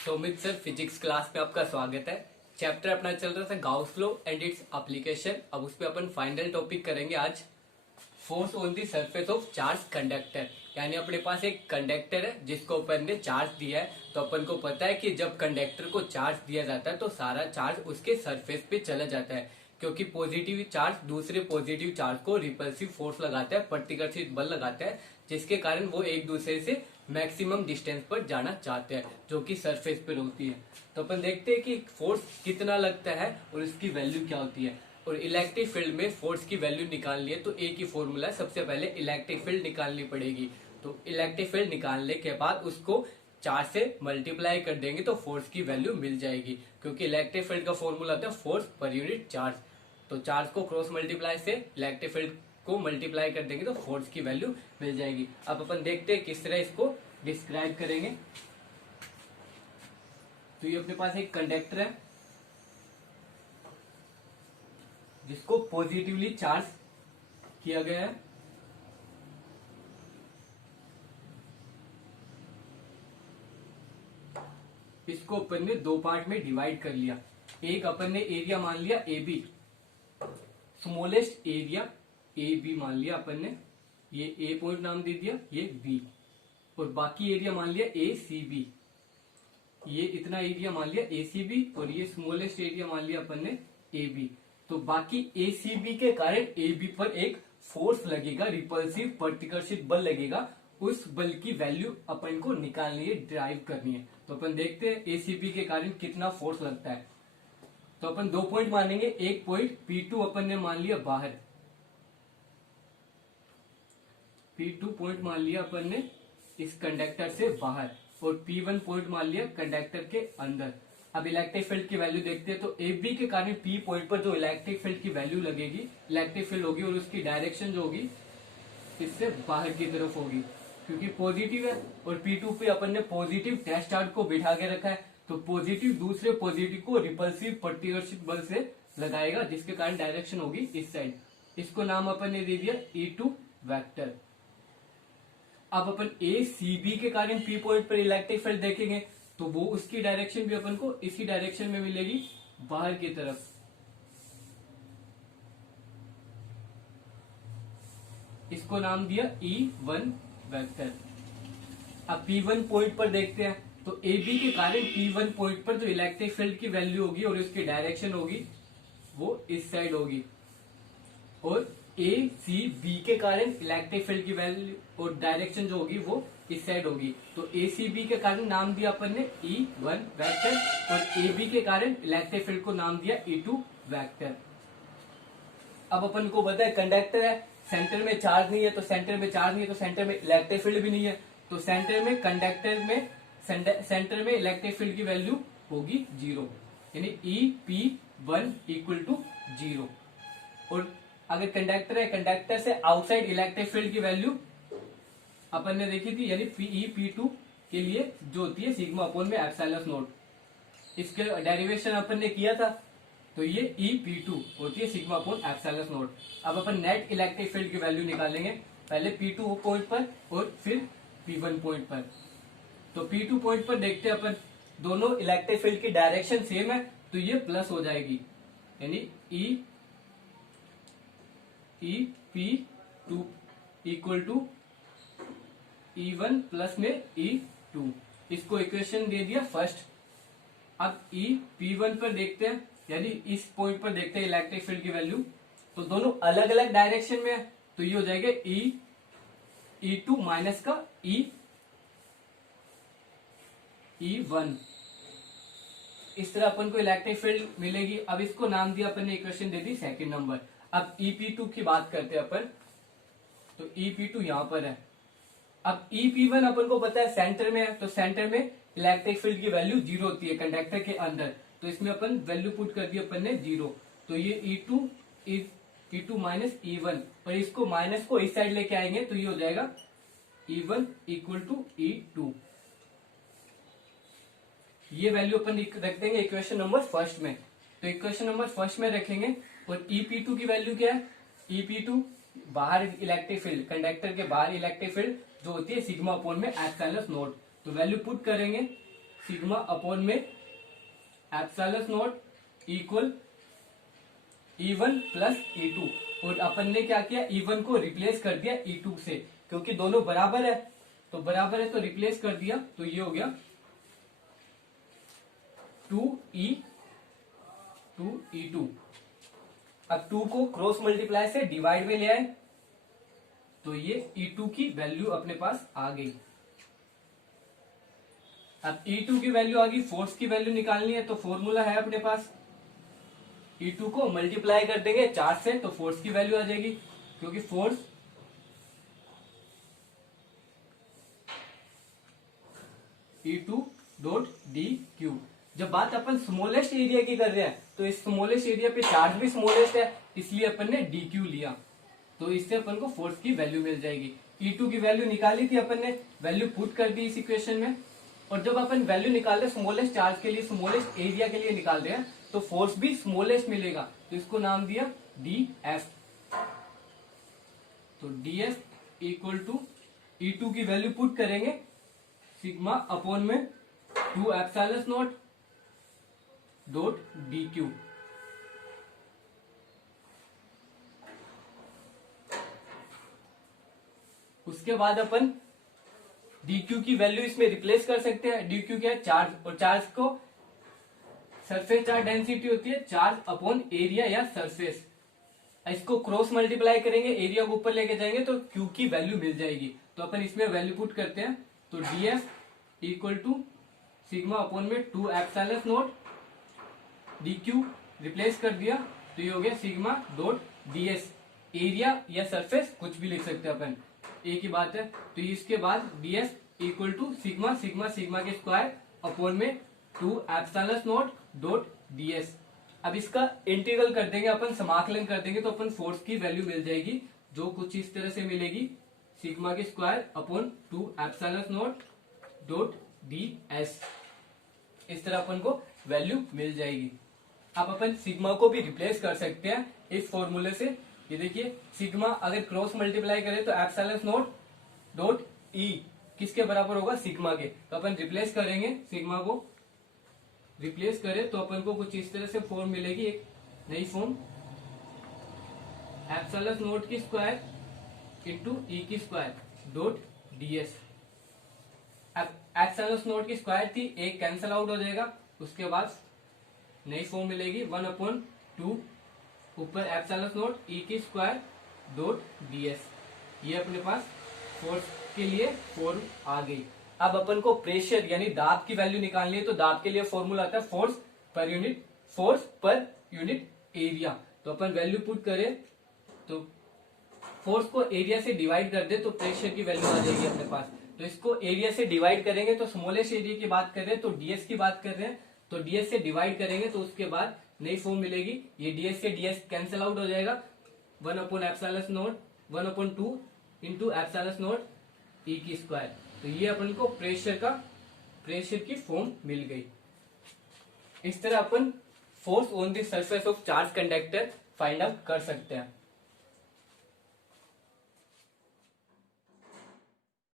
Sumit sir physics class में आपका स्वागत है। चैप्टर अपना चल रहा था Gauss law and its application. अब उस पे अपन फाइनल टॉपिक करेंगे आज, force on the surface of charge conductor. यानी अपने पास एक कंडक्टर है जिसको अपन ने चार्ज दिया है। तो अपन को पता है कि जब कंडक्टर को चार्ज दिया जाता है तो सारा चार्ज उसके सरफेस पे चला जाता है, क्योंकि पॉजिटिव चार्ज दूसरे पॉजिटिव चार्ज को रिपल्सिव फोर्स लगाता है, प्रतिकर्षित बल लगाता है, जिसके कारण वो एक दूसरे से मैक्सिमम डिस्टेंस पर जाना चाहते हैं, जो कि सरफेस पर होती है। तो अपन देखते हैं कि फोर्स कितना लगता है और उसकी वैल्यू क्या होती है। और इलेक्ट्रिक फील्ड में फोर्स की वैल्यू निकालनी है तो एक ही फॉर्मूला है, सबसे पहले इलेक्ट्रिक फील्ड निकालनी पड़ेगी। तो इलेक्ट्रिक फील्ड निकालने के बाद उसको 4 से मल्टीप्लाई कर देंगे तो फोर्स की वैल्यू मिल जाएगी, क्योंकि इलेक्ट्रिक फील्ड का फॉर्मूला होता है फोर्स पर यूनिट चार्ज। तो चार्ज को क्रॉस मल्टीप्लाई से इलेक्ट्रिक फील्ड को मल्टीप्लाई कर देंगे तो फोर्स की वैल्यू मिल जाएगी। अब अपन देखते हैं किस तरह इसको डिस्क्राइब करेंगे। तो ये अपने पास एक कंडक्टर है जिसको पॉजिटिवली चार्ज किया गया है। इसको अपन ने दो पार्ट में डिवाइड कर लिया। एक अपन ने एरिया मान लिया A B, smallest area A B मान लिया अपन ने, ये ए पॉइंट नाम दे दिया, ये बी। और बाकी एरिया मान लिया ए सी बी, ये इतना एरिया मान लिया ए सी बी, और ये स्मॉलेस्ट एरिया मान लिया अपन ने ए बी। तो बाकी ए सी बी के कारण ए बी पर एक फोर्स लगेगा, रिपल्सिव प्रतिकर्षित बल लगेगा। उस बल की वैल्यू अपन को निकालनी है, ड्राइव करनी है। तो अपन देखते हैं ए सी बी के कारण कितना फोर्स लगता है। तो अपन दो पॉइंट मानेंगे। एक पॉइंट P2 अपन ने मान लिया बाहर, P2 पॉइंट मान लिया अपन ने इस कंडक्टर से बाहर, और P1 पॉइंट मान लिया कंडक्टर के अंदर। अब इलेक्ट्रिक फील्ड की वैल्यू देखते हैं। तो AB के कारण P पॉइंट पर जो इलेक्ट्रिक फील्ड की वैल्यू लगेगी, इलेक्ट्रिक फील्ड होगी, और उसकी डायरेक्शन जो होगी इससे बाहर की तरफ होगी, क्योंकि पॉजिटिव है। और P2 पे अपन ने पॉजिटिव टेस्ट चार्ज को बिठा के रखा है, तो पॉजिटिव दूसरे पॉजिटिव को रिपल्सिव प्रतिकर्षित बल से लगाएगा, जिसके कारण डायरेक्शन होगी इस साइड। इसको नाम अपन ने दे दिया E2 वेक्टर। अब अपन ए सी बी के कारण पी पॉइंट पर इलेक्ट्रिक फील्ड देखेंगे तो वो उसकी डायरेक्शन भी अपन को इसी डायरेक्शन में मिलेगी, बाहर की तरफ। इसको नाम दिया E1 वेक्टर। अब P1 पॉइंट पर देखते हैं। तो ए बी के कारण P1 पॉइंट पर जो इलेक्ट्रिक फील्ड की वैल्यू होगी और उसकी डायरेक्शन होगी वो इस साइड होगी, और ए सी बी के कारण इलेक्ट्रिक फील्ड की वैल्यू और डायरेक्शन जो होगी वो इस साइड होगी। तो ए सी बी के कारण नाम दिया अपन ने E1 वेक्टर, और ए बी के कारण इलेक्ट्रिक फील्ड को नाम दिया E2 वेक्टर। अब अपन को पता है कंडक्टर है, सेंटर में चार्ज नहीं है, तो सेंटर में चार्ज नहीं है तो सेंटर में इलेक्ट्रिक फील्ड भी नहीं है। तो सेंटर में कंडक्टर में सेंटर में इलेक्ट्रिक फील्ड की वैल्यू होगी 0, यानी EP1 इक्वल टू 0। और अगर कंडक्टर है, कंडक्टर से आउटसाइड इलेक्ट्रिक फील्ड की वैल्यू अपन ने देखी थी, यानी P2 के लिए जो होती है सिग्मा अपॉन में एप्सिलॉन नॉट। इसके डेरिवेशन अपन ने किया था, तो ये EP2 होती है सिग्मा अपॉन एप्सिलॉन नॉट। अब अपन नेट इलेक्ट्रिक फील्ड की वैल्यू निकालेंगे, पहले P2 पॉइंट पर और फिर P1 पॉइंट पर। तो P2 पॉइंट पर देखते हैं अपन, दोनों इलेक्ट्रिक फील्ड की डायरेक्शन सेम है, तो ये प्लस हो जाएगी, यानी EP2 equal to E1 plus में E2। इसको इक्वेशन दे दिया फर्स्ट। अब EP1 पर देखते हैं, यानी इस पॉइंट पर देखते हैं इलेक्ट्रिक फील्ड की वैल्यू। तो दोनों अलग अलग डायरेक्शन में है, तो ये हो जाएगा E2 माइनस का E1। इस तरह अपन को इलेक्ट्रिक फील्ड मिलेगी। अब इसको नाम दिया अपन ने, equation they the second number. अब EP2 की बात करते हैं अपन, तो EP2 यहां पर है। अब EP1 अपन को पता है सेंटर में है, तो सेंटर में इलेक्ट्रिक फील्ड की वैल्यू 0 होती है कंडक्टर के अंदर, तो इसमें अपन वैल्यू पुट कर दी अपन ने 0। तो ये E2 माइनस E1, और इसको माइनस को इस साइड लेके आएंगे तो ये हो जाएगा E1 इक्वल टू E2। ये वैल्यू अपन रख देंगे इक्वेशन नंबर फर्स्ट में। तो इक्वेशन नंबर फर्स्ट में रखेंगे, और EP2 की वैल्यू क्या है? EP2 बाहर इलेक्ट्रिक फील्ड, कंडक्टर के बाहर इलेक्ट्रिक फील्ड जो होती है सिग्मा अपॉन में एप्सिलॉन नॉट। तो वैल्यू पुट करेंगे, सिग्मा अपॉन में epsilon not equal E1 plus E2। और अपन ने क्या किया, E1 को रिप्लेस कर दिया E2 से, क्योंकि दोनों बराबर है, तो बराबर है तो रिप्लेस कर दिया, तो ये हो गया 2E2। अब 2 को क्रॉस मल्टीप्लाई से डिवाइड में ले आए, तो ये E2 की वैल्यू अपने पास आ गई। अब E2 की वैल्यू आ गई, फोर्स की वैल्यू निकालनी है, तो फॉर्मूला है अपने पास, E2 को मल्टीप्लाई कर देंगे चार्ज से, तो फोर्स की वैल्यू आ जाएगी, क्योंकि force E2 dot D Q. जब बात अपन स्मॉलेस्ट एरिया की कर रहे हैं, तो इस स्मॉलेस्ट एरिया पे चार्ज भी स्मॉलेस्ट है, इसलिए अपन ने डी क्यू लिया, तो इससे अपन को फोर्स की वैल्यू मिल जाएगी। E2 की वैल्यू निकाली थी अपन ने, वैल्यू पुट कर दी इस इक्वेशन में, और जब अपन वैल्यू निकाल रहे स्मॉलेस्ट चार्ज के लिए, स्मॉलेस्ट एरिया के लिए निकाल रहे हैं, तो फोर्स भी स्मॉलेस्ट मिलेगा, तो इसको नाम दिया dF। तो dF इक्वल टू E2 की वैल्यू पुट करेंगे सिग्मा अपॉन में 2 epsilon not dot D Q. उसके बाद अपन dq की वैल्यू इसमें रिप्लेस कर सकते हैं। dq क्या है, चार्ज, और चार्ज को सरफेस चार्ज डेंसिटी होती है चार्ज अपॉन एरिया या सरफेस। इसको क्रॉस मल्टीप्लाई करेंगे, एरिया को ऊपर लेके जाएंगे तो q की वैल्यू मिल जाएगी। तो अपन इसमें वैल्यू पुट करते हैं, तो df equal to sigma upon में 2 एप्सिलॉन नॉट dq, रिप्लेस कर दिया, तो ये हो गया सिग्मा डॉट ds। एरिया या सरफेस कुछ भी लिख सकते हैं अपन, एक ही बात है। तो इसके बाद ds equal to sigma sigma sigma के स्क्वायर अपॉन में 2 एप्सिलॉन नॉट डॉट ds। अब इसका इंटीग्रल कर देंगे अपन, समाकलन कर देंगे, तो अपन फोर्स की वैल्यू मिल जाएगी, जो कुछ इस तरह से मिलेगी, सिग्मा के square upon 2 epsilon not dot ds। इस तरह अपन को वैल्यू मिल जाएगी। अब अपन सिग्मा को भी रिप्लेस कर सकते हैं इस फॉर्मूले से। ये देखिए, सिग्मा अगर क्रॉस मल्टीप्लाई करें तो एप्सिलॉन नॉट डॉट ई किसके बराबर होगा, सिग्मा के। तो अपन रिप्लेस करेंगे, सिग्मा को रिप्लेस करें तो अपन को कुछ इस तरह से फॉर्म मिलेगी, एक नई फॉर्म, एप्सिलॉन नॉट की स्क्वायर इंटू ई की स्क्वायर डॉट ds। अब एप्सिलॉन नॉट की स्क्वायर थी, एक कैंसिल आउट हो जाएगा, उसके बाद नई फॉर्म मिलेगी 1/2 ऊपर एप्सिलॉन नॉट ई की स्क्वायर डॉट ds। ये अपने पास फोर्स के लिए फॉर्म आ गई। अब अपन को प्रेशर यानी दाब की वैल्यू निकालनी है, तो दाब के लिए फॉर्मूला आता है फोर्स पर यूनिट एरिया। तो अपन वैल्यू पुट करें, तो फोर्स को एरिया से डिवाइड कर दे तो प्रेशर की वैल्यू आ जाएगी अपने पास। तो इसको एरिया से डिवाइड करेंगे, तो स्मॉलेस्ट एरिया की बात कर रहे हैं, तो ds की बात कर रहे हैं, तो ds से डिवाइड करेंगे, तो उसके बाद नई फॉर्म मिलेगी, ये ds से ds कैंसिल आउट हो जाएगा, 1/2 इंटू एप्सिलॉन नॉट ई की स्क्वायर। तो ये अपन को प्रेशर की फॉर्म मिल गई। इस तरह अपन force on the surface of charge conductor find out कर सकते हैं।